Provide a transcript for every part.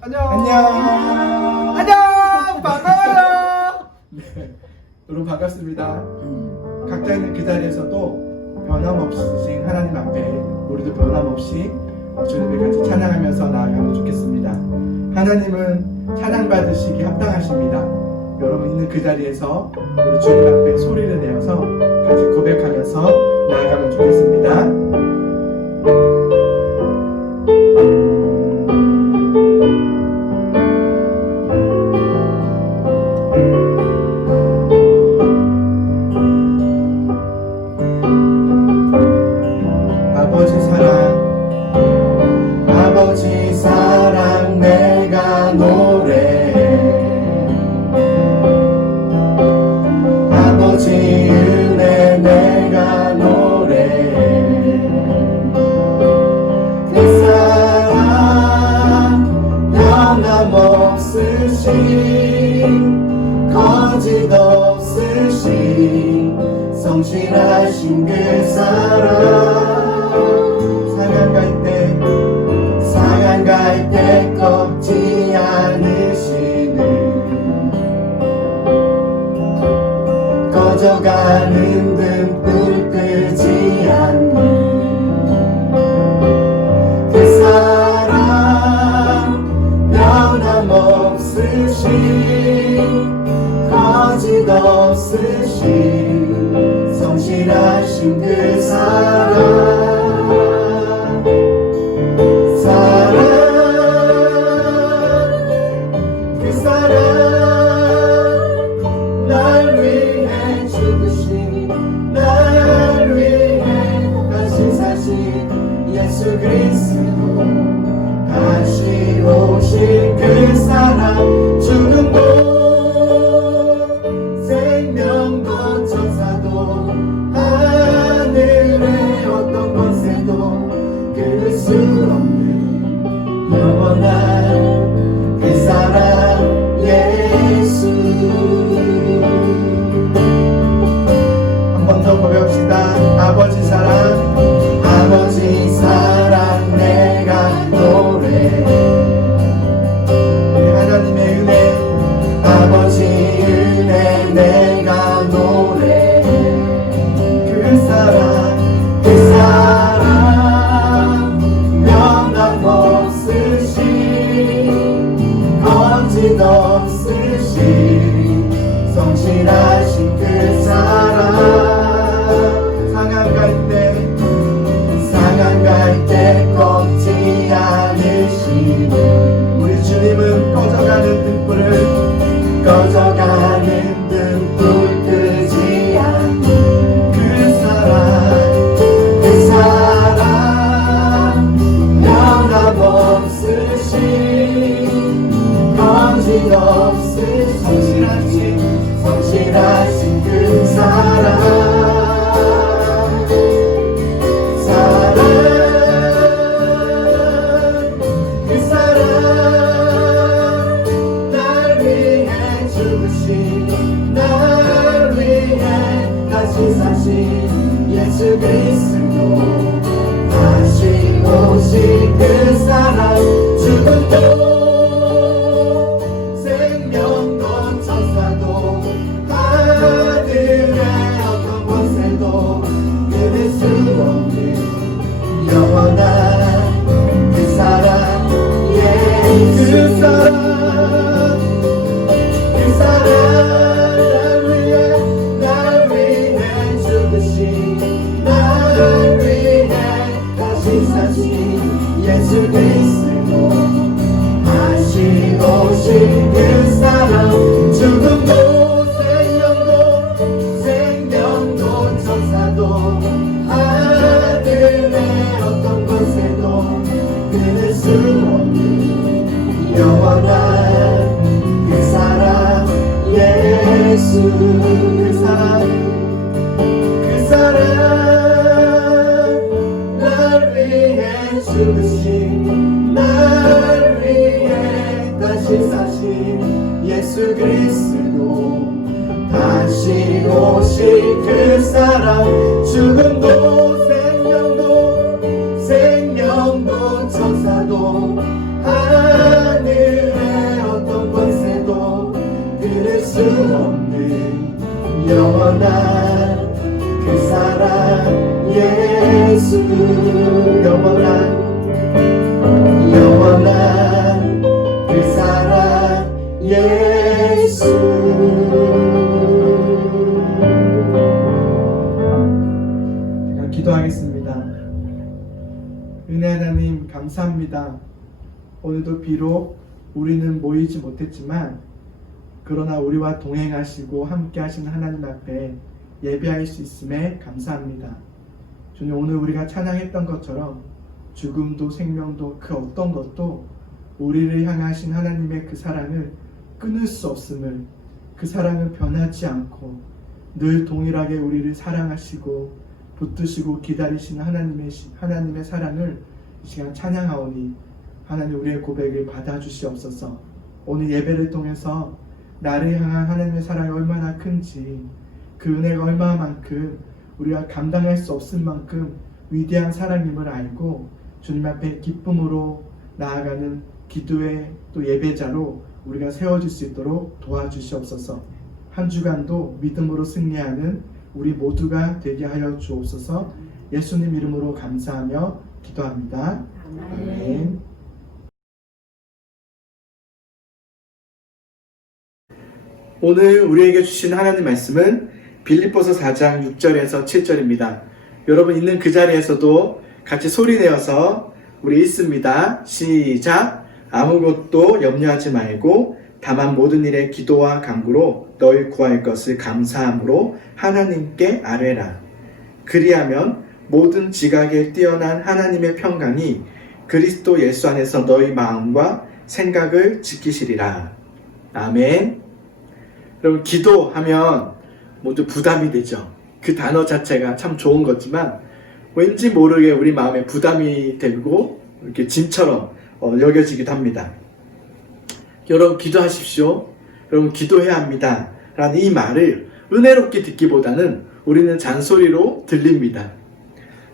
안녕. 안녕. 안녕. 반가워요. 네, 여러분 반갑습니다. 각자 있는 그 자리에서도 변함없이 하나님 앞에 우리도 변함없이 주님을 같이 찬양하면서 나아가면 좋겠습니다. 하나님은 찬양받으시기 합당하십니다. 여러분 있는 그 자리에서 우리 주님 앞에 소리를 내어서 같이 고백하면서 나아가면 좋겠습니다. 아버지 사랑 내가 노래해. 아버지 은혜 내가 노래해. 그 사랑 변함없으신 거짓 없으신 성실하신 그 사랑 상한 갈 때 꺾지 않으시는 꺼져가는 등불 끄지 않는 그 사랑 변함없으신 거짓 없으신 성실하신 그 사랑 날 위해 죽으신 날 위해 다시 사신 예수 그리스도 다시 오실 그 사랑 죽음도 생명도 천사도 하늘의 어떤 곳에도 끊을 수 없는 영원한 그 사랑 예수. 한 번 더 고백합시다. 아버지 사랑 내가 노래해. 하나님의 은혜 아버지 은혜 내가 노래해. 그 사랑 변함없으신 거짓 없으신 성실하신 그 사랑 상한 갈 때 꺾지 않으시는 우리 주님은 꺼져가는 등불 끄지 않는 그 사랑 변함없으신 거짓 없으신 성실하신 그 사랑 날 위해 죽으신 날 위해 다시 사신 예수 그리스도 다시 오실 그 사랑 죽음도 생명도 천사도 하늘의 어떤 곳에도 끊을 수 없는 영원한 그 사랑 그 사랑 날 위해 죽으신 날 위해 다시 사신 예수 그리스도 다시 오실 그 사랑 죽음도 생명도 천사도 하늘의 어떤 곳에도 끊을 수 없는 영원한 그 사랑 예수 그 사랑 날 위해 죽으신 날 위해 다시 사신 예수 그리스도 다시 오실 그 사랑 죽음도 생명도 천사도 하늘 영원한 그 사랑 예수 영원한 그 사랑 예수. 제가 기도하겠습니다. 은혜 하나님 감사합니다. 오늘도 비록 우리는 모이지 못했지만 그러나 우리와 동행하시고 함께 하신 하나님 앞에 예배할 수 있음에 감사합니다. 주님, 오늘 우리가 찬양했던 것처럼 죽음도 생명도 그 어떤 것도 우리를 향하신 하나님의 그 사랑을 끊을 수 없음을, 그 사랑은 변하지 않고 늘 동일하게 우리를 사랑하시고 붙드시고 기다리시는 하나님의 사랑을 이 시간 찬양하오니 하나님 우리의 고백을 받아주시옵소서. 오늘 예배를 통해서 나를 향한 하나님의 사랑이 얼마나 큰지, 그 은혜가 얼마만큼 우리가 감당할 수 없을 만큼 위대한 사랑임을 알고 주님 앞에 기쁨으로 나아가는 기도의 또 예배자로 우리가 세워질 수 있도록 도와주시옵소서. 한 주간도 믿음으로 승리하는 우리 모두가 되게 하여 주옵소서. 예수님 이름으로 감사하며 기도합니다. 아멘. 오늘 우리에게 주신 하나님 말씀은 빌립보서 4장 6절에서 7절입니다. 여러분 있는 그 자리에서도 같이 소리내어서 우리 읽습니다. 시작. 아무것도 염려하지 말고 다만 모든 일에 기도와 간구로 너희 구할 것을 감사함으로 하나님께 아뢰라. 그리하면 모든 지각에 뛰어난 하나님의 평강이 그리스도 예수 안에서 너희 마음과 생각을 지키시리라. 아멘. 여러분 기도하면 모두 부담이 되죠. 그 단어 자체가 참 좋은 거지만 왠지 모르게 우리 마음에 부담이 되고 이렇게 짐처럼 여겨지기도 합니다. 여러분 기도하십시오. 여러분 기도해야 합니다. 라는 이 말을 은혜롭게 듣기보다는 우리는 잔소리로 들립니다.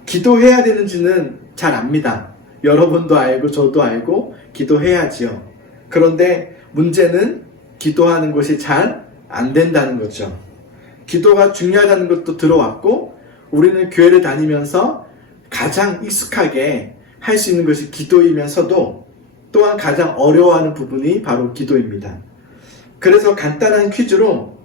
기도해야 되는지는 잘 압니다. 여러분도 알고 저도 알고 기도해야지요. 그런데 문제는 기도하는 것이 잘 안 된다는 거죠. 기도가 중요하다는 것도 들어왔고 우리는 교회를 다니면서 가장 익숙하게 할 수 있는 것이 기도이면서도 또한 가장 어려워하는 부분이 바로 기도입니다. 그래서 간단한 퀴즈로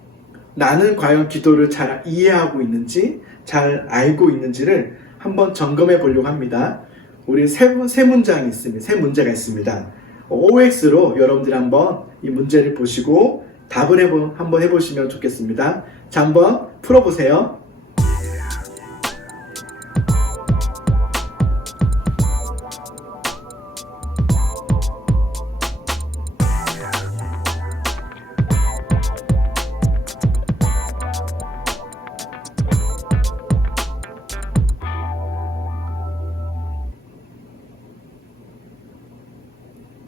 나는 과연 기도를 잘 이해하고 있는지 잘 알고 있는지를 한번 점검해 보려고 합니다. 우리 세 문장이 있습니다. 세 문제가 있습니다. OX로 여러분들이 한번 이 문제를 보시고 답을 한번 해보시면 좋겠습니다. 자, 한번 풀어보세요.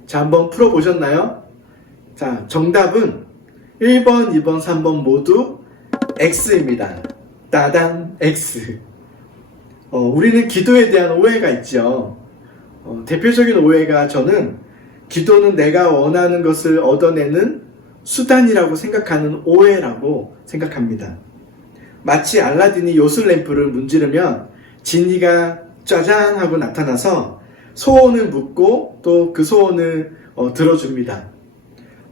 자, 한번 풀어보셨나요? 자, 정답은 1번, 2번, 3번 모두 X입니다. 따단 X. 우리는 기도에 대한 오해가 있죠. 대표적인 오해가 저는 기도는 내가 원하는 것을 얻어내는 수단이라고 생각하는 오해라고 생각합니다. 마치 알라딘이 요술램프를 문지르면 지니가 짜잔 하고 나타나서 소원을 묻고 또 그 소원을 들어줍니다.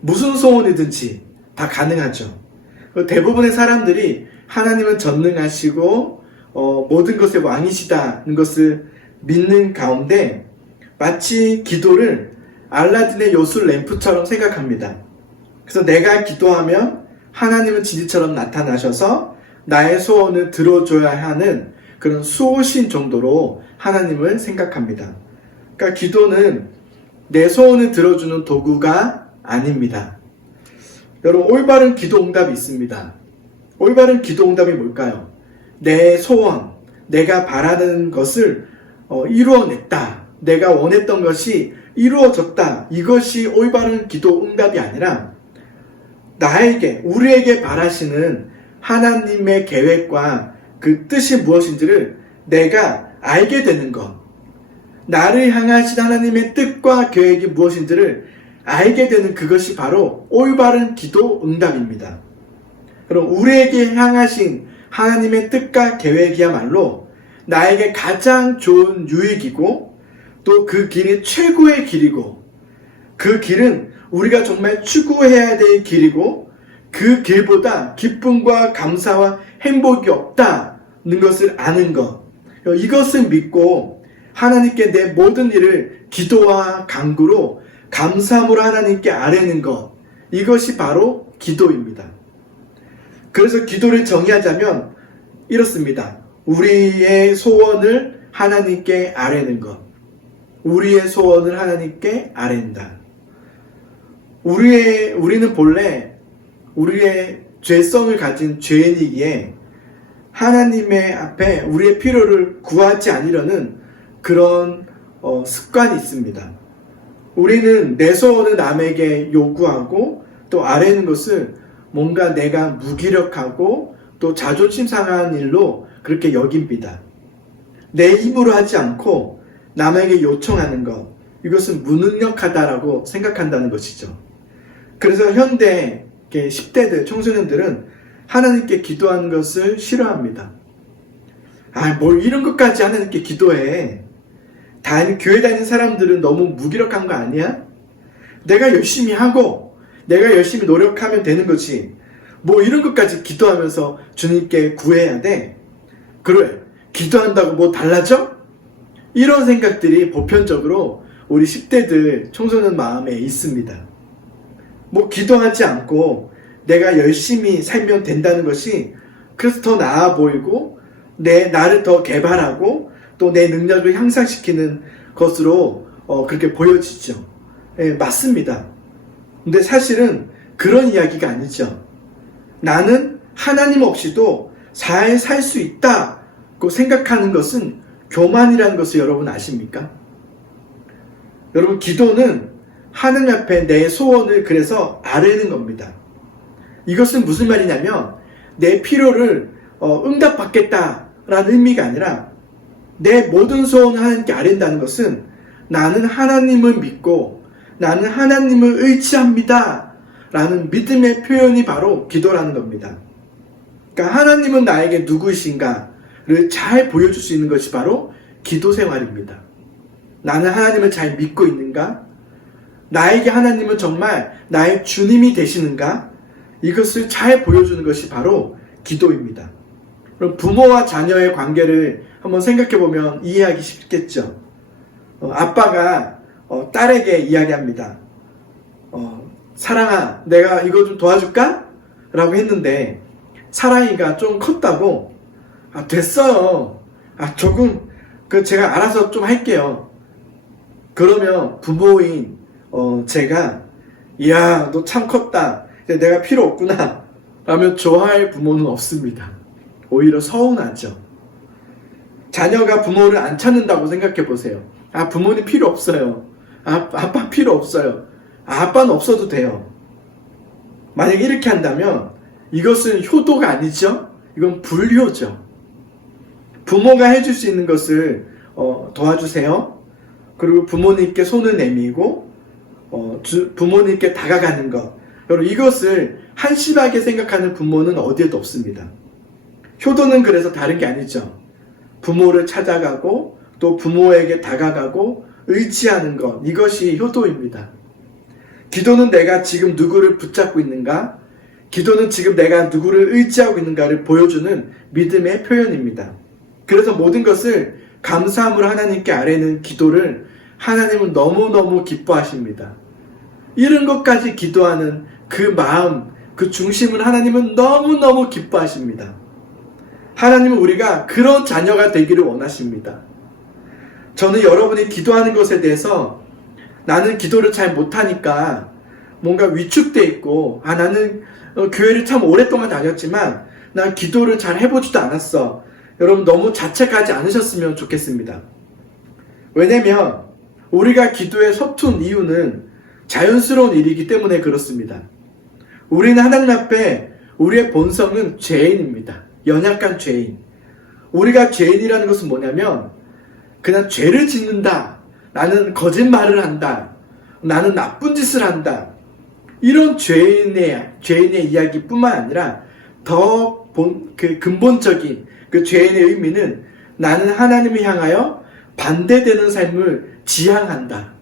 무슨 소원이든지 다 가능하죠. 대부분의 사람들이 하나님은 전능하시고 모든 것의 왕이시다는 것을 믿는 가운데 마치 기도를 알라딘의 요술 램프처럼 생각합니다. 그래서 내가 기도하면 하나님은 지니처럼 나타나셔서 나의 소원을 들어줘야 하는 그런 수호신 정도로 하나님을 생각합니다. 그러니까 기도는 내 소원을 들어주는 도구가 아닙니다. 여러분, 올바른 기도 응답이 있습니다. 올바른 기도 응답이 뭘까요? 내 소원, 내가 바라는 것을 이루어냈다. 내가 원했던 것이 이루어졌다. 이것이 올바른 기도 응답이 아니라 우리에게 바라시는 하나님의 계획과 그 뜻이 무엇인지를 내가 알게 되는 것. 나를 향하신 하나님의 뜻과 계획이 무엇인지를 알게 되는 그것이 바로 올바른 기도 응답입니다. 그럼 우리에게 향하신 하나님의 뜻과 계획이야말로 나에게 가장 좋은 유익이고 또 그 길이 최고의 길이고 그 길은 우리가 정말 추구해야 될 길이고 그 길보다 기쁨과 감사와 행복이 없다는 것을 아는 것, 이것을 믿고 하나님께 내 모든 일을 기도와 간구로 감사함으로 하나님께 아뢰는 것, 이것이 바로 기도입니다. 그래서 기도를 정의하자면 이렇습니다. 우리의 소원을 하나님께 아뢰는 것, 우리의 소원을 하나님께 아뢰는다. 우리는 본래 우리의 죄성을 가진 죄인이기에 하나님의 앞에 우리의 필요를 구하지 않으려는 그런 습관이 있습니다. 우리는 내 소원을 남에게 요구하고 또 아뢰는 것을 뭔가 내가 무기력하고 또 자존심 상한 일로 그렇게 여깁니다. 내 힘으로 하지 않고 남에게 요청하는 것, 이것은 무능력하다라고 생각한다는 것이죠. 그래서 현대 10대들, 청소년들은 하나님께 기도하는 것을 싫어합니다. 뭘 이런 것까지 하나님께 기도해. 교회 다니는 사람들은 너무 무기력한 거 아니야? 내가 열심히 하고 내가 열심히 노력하면 되는 거지. 뭐 이런 것까지 기도하면서 주님께 구해야 돼? 그래, 기도한다고 뭐 달라져? 이런 생각들이 보편적으로 우리 10대들 청소년 마음에 있습니다. 뭐 기도하지 않고 내가 열심히 살면 된다는 것이 그래서 더 나아 보이고 나를 더 개발하고 또 내 능력을 향상시키는 것으로 그렇게 보여지죠. 예, 맞습니다. 근데 사실은 그런 이야기가 아니죠. 나는 하나님 없이도 잘 살 수 있다고 생각하는 것은 교만이라는 것을 여러분 아십니까? 여러분, 기도는 하나님 앞에 내 소원을 그래서 아뢰는 겁니다. 이것은 무슨 말이냐면 내 필요를 응답받겠다라는 의미가 아니라 내 모든 소원을 하나님께 아뢰는다는 것은 나는 하나님을 믿고 나는 하나님을 의지합니다 라는 믿음의 표현이 바로 기도라는 겁니다. 그러니까 하나님은 나에게 누구이신가를 잘 보여줄 수 있는 것이 바로 기도 생활입니다. 나는 하나님을 잘 믿고 있는가? 나에게 하나님은 정말 나의 주님이 되시는가? 이것을 잘 보여주는 것이 바로 기도입니다. 그럼 부모와 자녀의 관계를 한번 생각해보면 이해하기 쉽겠죠. 아빠가 딸에게 이야기합니다. 사랑아, 내가 이거 좀 도와줄까? 라고 했는데 사랑이가 좀 컸다고 됐어요. 조금 제가 알아서 좀 할게요. 그러면 부모인 제가 이야, 너 참 컸다. 내가 필요 없구나 라면 좋아할 부모는 없습니다. 오히려 서운하죠. 자녀가 부모를 안 찾는다고 생각해 보세요. 부모님 필요 없어요. 아빠 필요 없어요. 아빠는 없어도 돼요. 만약에 이렇게 한다면 이것은 효도가 아니죠. 이건 불효죠. 부모가 해줄 수 있는 것을 도와주세요. 그리고 부모님께 손을 내밀고 부모님께 다가가는 것, 여러분, 이것을 한심하게 생각하는 부모는 어디에도 없습니다. 효도는 그래서 다른 게 아니죠. 부모를 찾아가고 또 부모에게 다가가고 의지하는 것, 이것이 효도입니다. 기도는 내가 지금 누구를 붙잡고 있는가? 기도는 지금 내가 누구를 의지하고 있는가를 보여주는 믿음의 표현입니다. 그래서 모든 것을 감사함으로 하나님께 아뢰는 기도를 하나님은 너무너무 기뻐하십니다. 이런 것까지 기도하는 그 마음, 그 중심을 하나님은 너무너무 기뻐하십니다. 하나님은 우리가 그런 자녀가 되기를 원하십니다. 저는 여러분이 기도하는 것에 대해서 나는 기도를 잘 못하니까 뭔가 위축돼 있고 나는 교회를 참 오랫동안 다녔지만 난 기도를 잘 해보지도 않았어. 여러분 너무 자책하지 않으셨으면 좋겠습니다. 왜냐면 우리가 기도에 서툰 이유는 자연스러운 일이기 때문에 그렇습니다. 우리는 하나님 앞에 우리의 본성은 죄인입니다. 연약한 죄인. 우리가 죄인이라는 것은 뭐냐면 그냥 죄를 짓는다. 나는 거짓말을 한다. 나는 나쁜 짓을 한다. 이런 죄인의 이야기뿐만 아니라 더 그 근본적인 그 죄인의 의미는 나는 하나님을 향하여 반대되는 삶을 지향한다.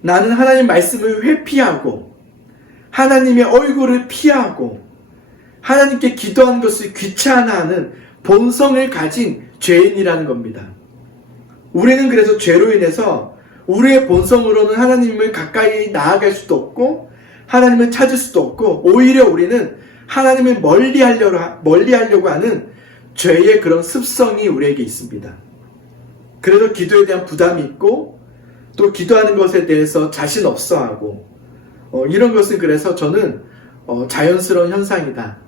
나는 하나님 말씀을 회피하고 하나님의 얼굴을 피하고 하나님께 기도하는 것을 귀찮아하는 본성을 가진 죄인이라는 겁니다. 우리는 그래서 죄로 인해서 우리의 본성으로는 하나님을 가까이 나아갈 수도 없고 하나님을 찾을 수도 없고 오히려 우리는 하나님을 멀리하려고 하는 죄의 그런 습성이 우리에게 있습니다. 그래서 기도에 대한 부담이 있고 또 기도하는 것에 대해서 자신 없어하고 이런 것은 그래서 저는 자연스러운 현상이다.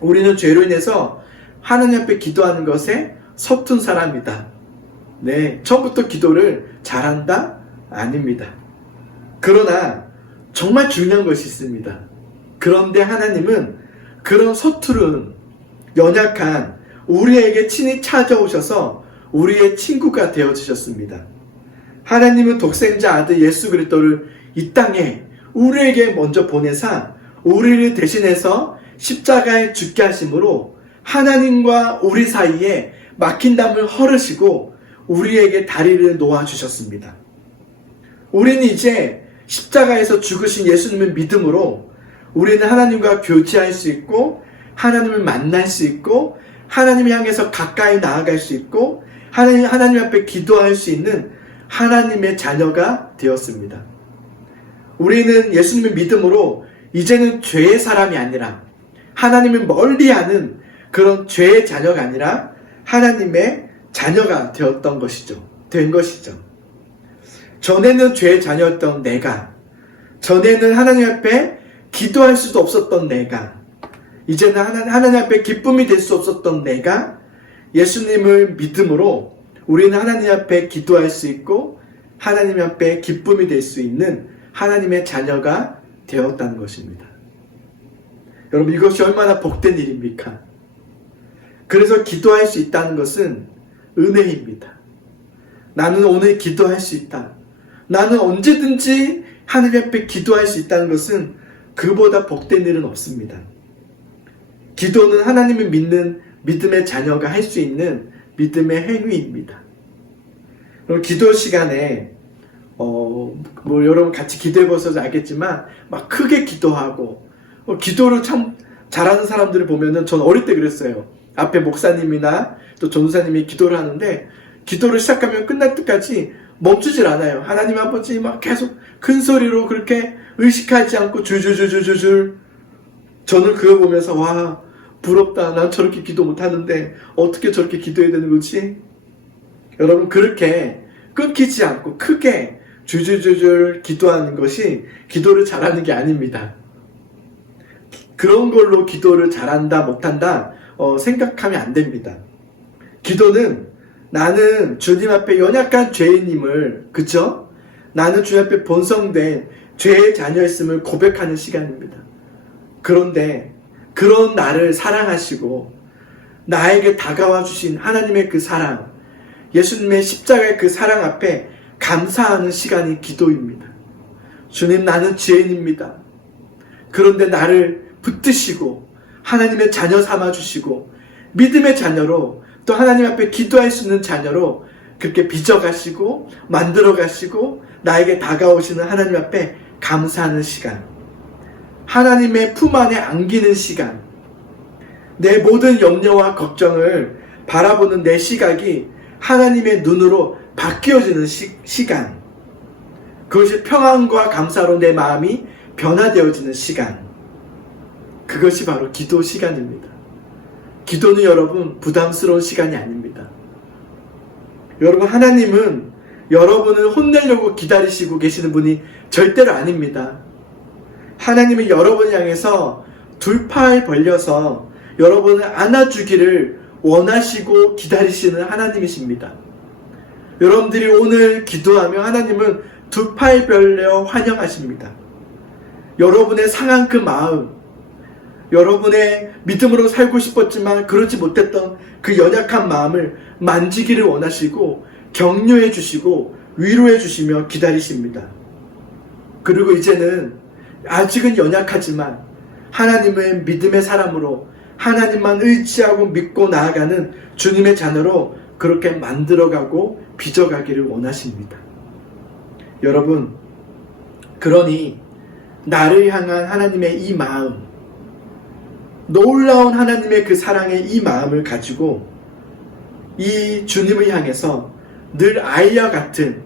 우리는 죄로 인해서 하나님 앞에 기도하는 것에 서툰 사람이다. 네, 처음부터 기도를 잘한다? 아닙니다. 그러나 정말 중요한 것이 있습니다. 그런데 하나님은 그런 서투른 연약한 우리에게 친히 찾아오셔서 우리의 친구가 되어주셨습니다. 하나님은 독생자 아들 예수 그리스도를 이 땅에 우리에게 먼저 보내사 우리를 대신해서 십자가에 죽게 하심으로 하나님과 우리 사이에 막힌 담을 헐으시고 우리에게 다리를 놓아주셨습니다. 우리는 이제 십자가에서 죽으신 예수님을 믿음으로 우리는 하나님과 교제할 수 있고 하나님을 만날 수 있고 하나님을 향해서 가까이 나아갈 수 있고 하나님 앞에 기도할 수 있는 하나님의 자녀가 되었습니다. 우리는 예수님을 믿음으로 이제는 죄의 사람이 아니라 하나님을 멀리하는 그런 죄의 자녀가 아니라 하나님의 자녀가 되었던 것이죠. 된 것이죠. 전에는 죄의 자녀였던 내가, 전에는 하나님 앞에 기도할 수도 없었던 내가, 이제는 하나님 앞에 기쁨이 될 수 없었던 내가 예수님을 믿음으로 우리는 하나님 앞에 기도할 수 있고 하나님 앞에 기쁨이 될 수 있는 하나님의 자녀가 되었다는 것입니다. 여러분, 이것이 얼마나 복된 일입니까? 그래서 기도할 수 있다는 것은 은혜입니다. 나는 오늘 기도할 수 있다. 나는 언제든지 하나님 앞에 기도할 수 있다는 것은 그보다 복된 일은 없습니다. 기도는 하나님을 믿는 믿음의 자녀가 할 수 있는 믿음의 행위입니다. 그럼 기도 시간에 여러분 같이 기도해 보셔서 알겠지만 막 크게 기도하고 기도를 참 잘하는 사람들을 보면은 전 어릴 때 그랬어요. 앞에 목사님이나 또 전도사님이 기도를 하는데 기도를 시작하면 끝날 때까지 멈추질 않아요. 하나님 아버지 막 계속 큰 소리로 그렇게 의식하지 않고 줄줄줄줄줄. 저는 그거 보면서 와, 부럽다. 난 저렇게 기도 못하는데 어떻게 저렇게 기도해야 되는 거지? 여러분, 그렇게 끊기지 않고 크게 줄줄줄줄 기도하는 것이 기도를 잘하는 게 아닙니다. 그런 걸로 기도를 잘한다 못한다 생각하면 안 됩니다. 기도는 나는 주님 앞에 연약한 죄인임을, 그쵸? 나는 주님 앞에 본성된 죄의 자녀였음을 고백하는 시간입니다. 그런데 그런 나를 사랑하시고 나에게 다가와 주신 하나님의 그 사랑, 예수님의 십자가의 그 사랑 앞에 감사하는 시간이 기도입니다. 주님, 나는 죄인입니다. 그런데 나를 붙드시고 하나님의 자녀 삼아주시고 믿음의 자녀로 또 하나님 앞에 기도할 수 있는 자녀로 그렇게 빚어가시고 만들어가시고 나에게 다가오시는 하나님 앞에 감사하는 시간, 하나님의 품 안에 안기는 시간, 내 모든 염려와 걱정을 바라보는 내 시각이 하나님의 눈으로 바뀌어지는 시간, 그것이 평안과 감사로 내 마음이 변화되어지는 시간, 그것이 바로 기도 시간입니다. 기도는 여러분 부담스러운 시간이 아닙니다. 여러분, 하나님은 여러분을 혼내려고 기다리시고 계시는 분이 절대로 아닙니다. 하나님은 여러분을 향해서 두 팔 벌려서 여러분을 안아주기를 원하시고 기다리시는 하나님이십니다. 여러분들이 오늘 기도하면 하나님은 두 팔 벌려 환영하십니다. 여러분의 상한 그 마음, 여러분의 믿음으로 살고 싶었지만 그러지 못했던 그 연약한 마음을 만지기를 원하시고 격려해 주시고 위로해 주시며 기다리십니다. 그리고 이제는 아직은 연약하지만 하나님의 믿음의 사람으로 하나님만 의지하고 믿고 나아가는 주님의 자녀로 그렇게 만들어가고 빚어가기를 원하십니다. 여러분, 그러니 나를 향한 하나님의 이 마음, 놀라운 하나님의 그 사랑의 이 마음을 가지고 이 주님을 향해서 늘 아이와 같은,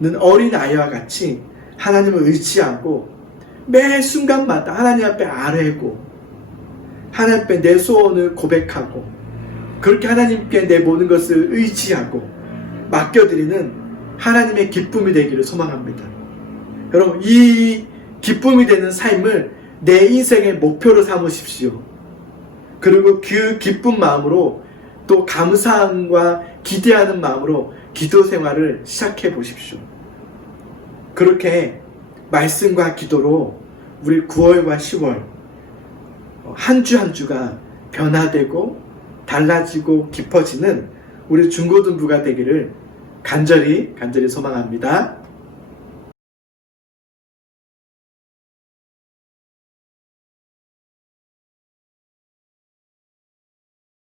늘 어린 아이와 같이 하나님을 의지하고 매 순간마다 하나님 앞에 아뢰고 하나님 앞에 내 소원을 고백하고 그렇게 하나님께 내 모든 것을 의지하고 맡겨드리는 하나님의 기쁨이 되기를 소망합니다. 여러분, 이 기쁨이 되는 삶을 내 인생의 목표로 삼으십시오. 그리고 그 기쁜 마음으로 또 감사함과 기대하는 마음으로 기도 생활을 시작해 보십시오. 그렇게 말씀과 기도로 우리 9월과 10월 한 주 한 주가 변화되고 달라지고 깊어지는 우리 중고등부가 되기를 간절히 소망합니다.